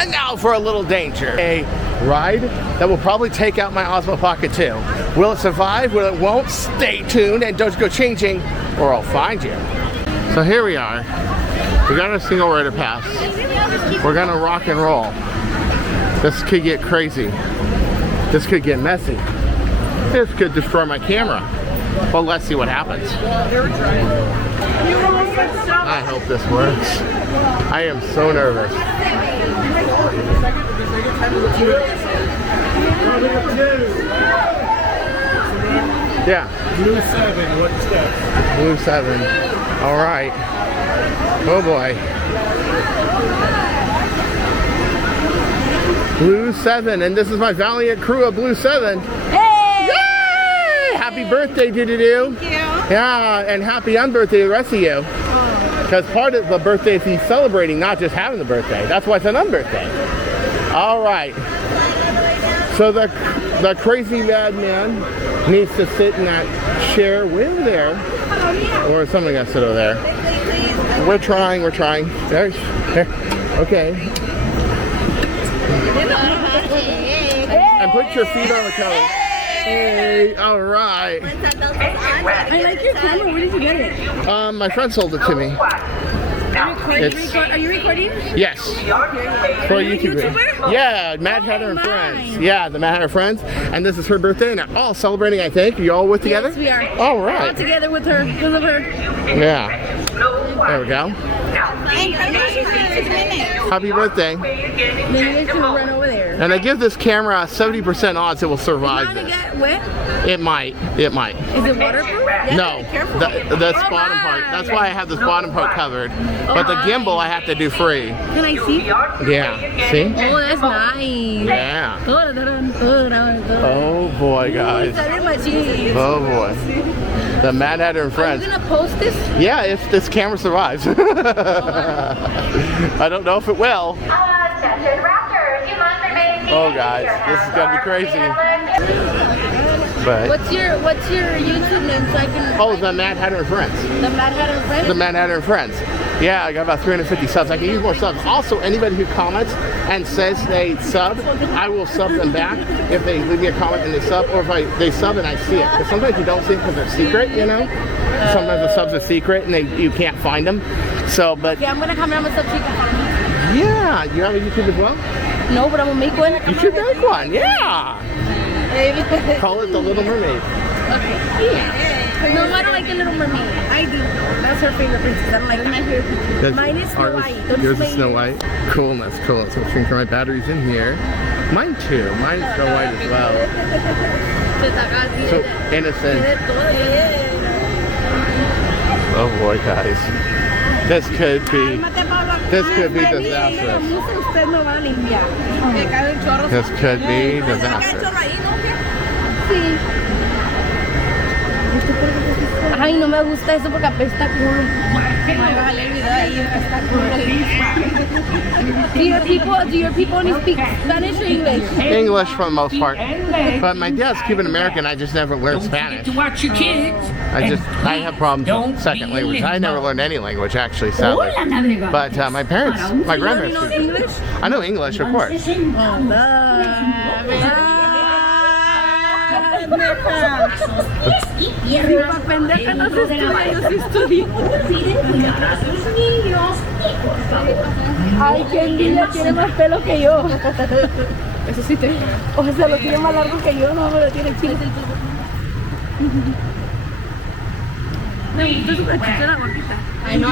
And now for a little danger. A ride that will probably take out my Osmo Pocket 2. Will it survive? Will it won't? Stay tuned and don't go changing or I'll find you. So here we are. We got a single rider pass. We're gonna rock and roll. This could get crazy. This could get messy. This could destroy my camera. But let's see what happens. I hope this works. I am so nervous. Yeah. Blue 7, what step? Blue 7. All right. Oh boy. Blue 7, and this is my valiant crew of Blue 7. Hey! Yay! Happy birthday, doo-doo-doo. Thank you. Yeah, and happy unbirthday to the rest of you. Because part of the birthday is he's celebrating, not just having the birthday. That's why it's an unbirthday. All right. So the crazy madman needs to sit in that chair way over there. Or somebody got to sit over there. We're trying. There. Okay. And put your feet on the cover. Hey, all right. I like your camera. Where did you get it? My friend sold it to me. Are you recording? Yes. For a YouTube video. Yeah, Mad Hatter and Friends. Yeah, the Mad Hatter Friends. And this is her birthday, and they're all celebrating, I think. Are you all with together? Yes, we are. All right. All together with her. Because of her. Yeah. There we go. Happy birthday. Then you guys can run over there. And I give this camera 70% odds it will survive Is it this. gonna get wet? It might. It might. Is it waterproof? Yeah, No, careful. the bottom part. That's why I have this bottom part covered. But the gimbal I have to do free. Can I see? Yeah. See? Oh, that's nice. Yeah. Oh boy, guys. Oh boy. The Mad Hatter and Are Friends. you gonna post this? Yeah, if this camera survives. I don't know if it will. Oh guys, this is gonna be crazy. But What's your YouTube name so I can? oh, the Mad Hatter and Friends. The Mad Hatter Friends? The Mad Hatter and Friends. Yeah, I got about 350 subs. I can use more subs. Also, anybody who comments and says they sub, I will sub them back if they leave me a comment and they sub, or if they sub and I see it. Because sometimes you don't see it because they're secret, you know? Sometimes the subs are secret and you can't find them. So, but Yeah, I'm gonna comment on myself so you can find me. yeah, you have a YouTube as well? No, but I'm gonna make one. You should make one, yeah! Call it The Little Mermaid. No, I don't like the Little Mermaid. I do. That's her favorite princess. I don't like my favorite princess. Mine is Snow White. Don't Yours is explain. Snow White. Coolness. So since my battery's in here. Mine too. Mine is Snow White as well. So innocent. Oh boy, guys. This could be disastrous. This could be disastrous. Ay, no me gusta eso porque apesta culo. Do your people only speak Spanish or English? English for the most part. But my dad's Cuban American. I just never learned Spanish. To watch your kids. I have problems with second language. I never learned any language actually, sadly. But my parents, my grandparents. You know English? I know English, of course. Pendeja no se estudia, yo sí estudio. Ay, qué envidia, tiene más pelo que yo. Eso sí te. O sea, lo tiene más largo que yo, no me lo tiene chido. Me gusta su cachita la guapita. Ay, no,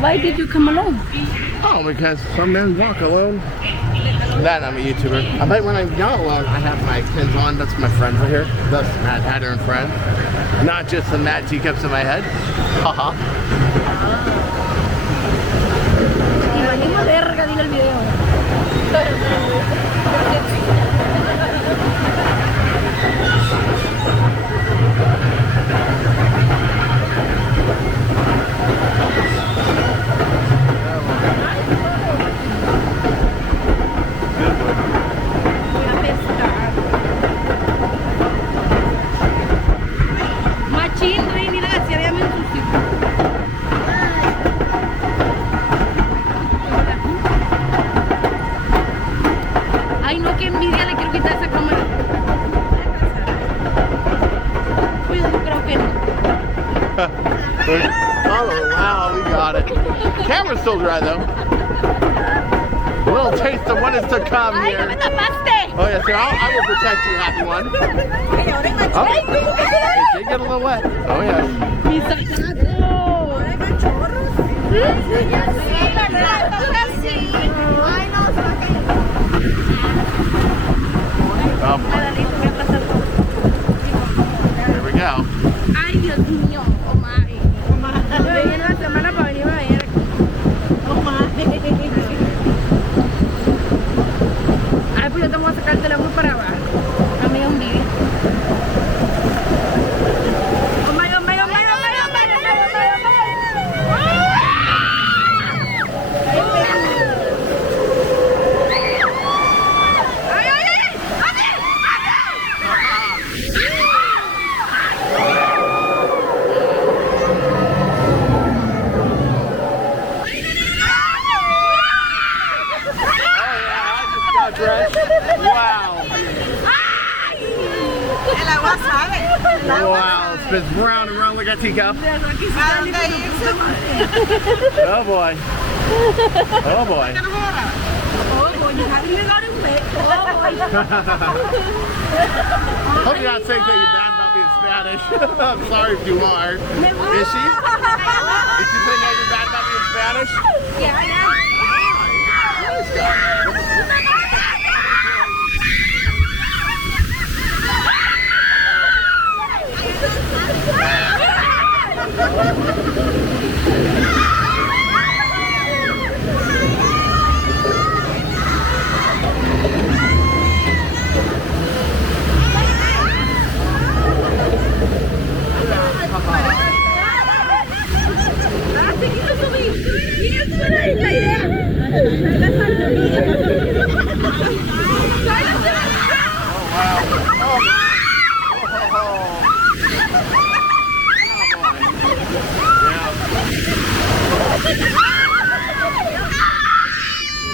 Why did you come alone? Oh, because some men walk alone. That I'm a YouTuber. I bet when I'm not alone, I have my pins on. That's my friends right here. That's Mad Hatter and Friends. Not just the mad teacups in my head. Haha. Imagino verga, dile el video. Machín, rey, mira, si había me ensució. still dry though. A little taste of what is to come Ay, here. me tapaste. Oh yes, sir. I will protect you, happy one. Oh, it did get a little wet. Oh yes. Mi sacado. Ahora hay chorros. Sí, ¿verdad? Sí. Ay, no, se va a caer. Oh boy. Here we go. Ay, Dios mío. Oh my. Yo vine la semana para venir a ver. Oh my. Ay, pues yo te voy a sacar el teléfono para abajo. Dame un video. Oh my, oh my, oh my, oh my, oh my, oh my, oh Wow. El agua sabe. Wow, it's been round and round like a teacup. Oh boy. Oh boy. Oh boy, you haven't even got it wet. Oh boy. Hope you're not saying anything bad about me in Spanish. I'm sorry if you are. Is she? Is she saying anything bad about me in Spanish? Yeah, yeah.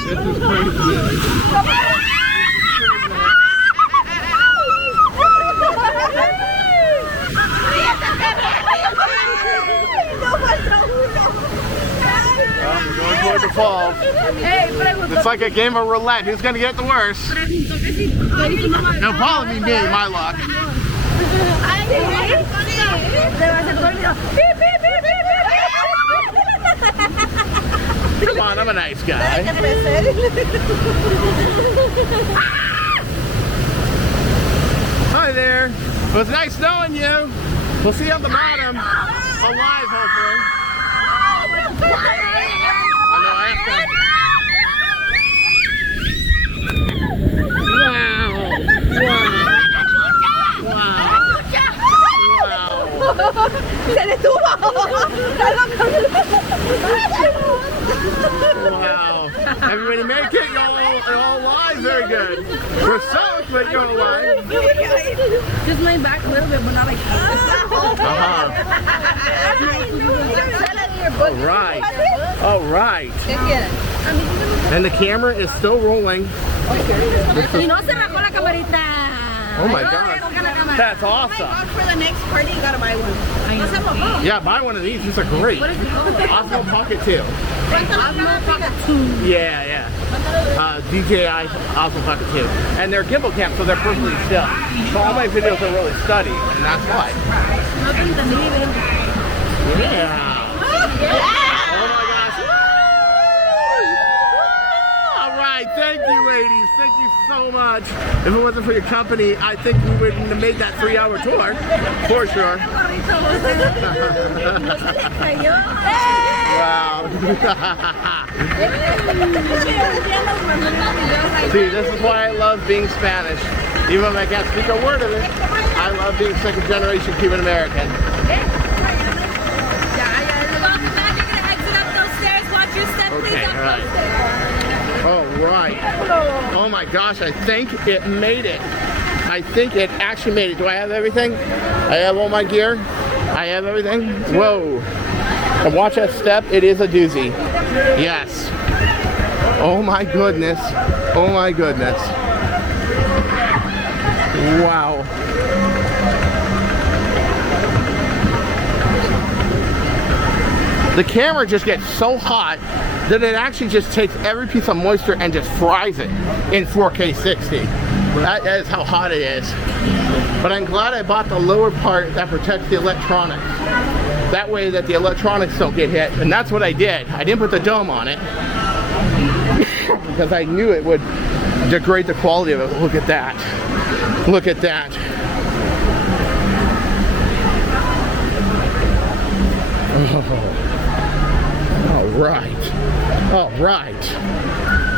This is crazy. We're going toward the falls. It's like a game of roulette. Who's gonna get the worst? It'll probably be me, my luck. Come on, I'm a nice guy. Hi there. It was nice knowing you. We'll see you on the bottom. Alive, hopefully. I know I have to. Se detuvo. Wow. Everybody make it. You're all alive. Very good. We're soaked, but you're alive. Just my back a little bit, but not like All right. All right. And the camera is still rolling. Y no se rajó la camarita. Oh my God. That's awesome. For the next party, you gotta buy one. Yeah, buy one of these. These are great. What is it called? Osmo Pocket 2. Osmo Pocket 2. Yeah, yeah. DJI Osmo Pocket 2. And they're gimbal cam, so they're perfectly still. So all my videos are really steady, and that's why. No te entendí bien. Yeah. Oh my gosh. All right, thank you, ladies. Thank you so much. If it wasn't for your company, I think we wouldn't have made that 3-hour tour, for sure. Wow. See, this is why I love being Spanish. Even if I can't speak a word of it, I love being second-generation Cuban American. Okay, all right. All right. Oh my gosh, I think it made it. I think it actually made it. Do I have everything? I have all my gear. I have everything. Whoa. And watch that step. It is a doozy. Yes. Oh my goodness. Oh my goodness. Wow. The camera just gets so hot that it actually just takes every piece of moisture and just fries it in 4K 60. That is how hot it is. But I'm glad I bought the lower part that protects the electronics. That way that the electronics don't get hit. And that's what I did. I didn't put the dome on it because I knew it would degrade the quality of it. Look at that. Look at that. Oh. All right. All right.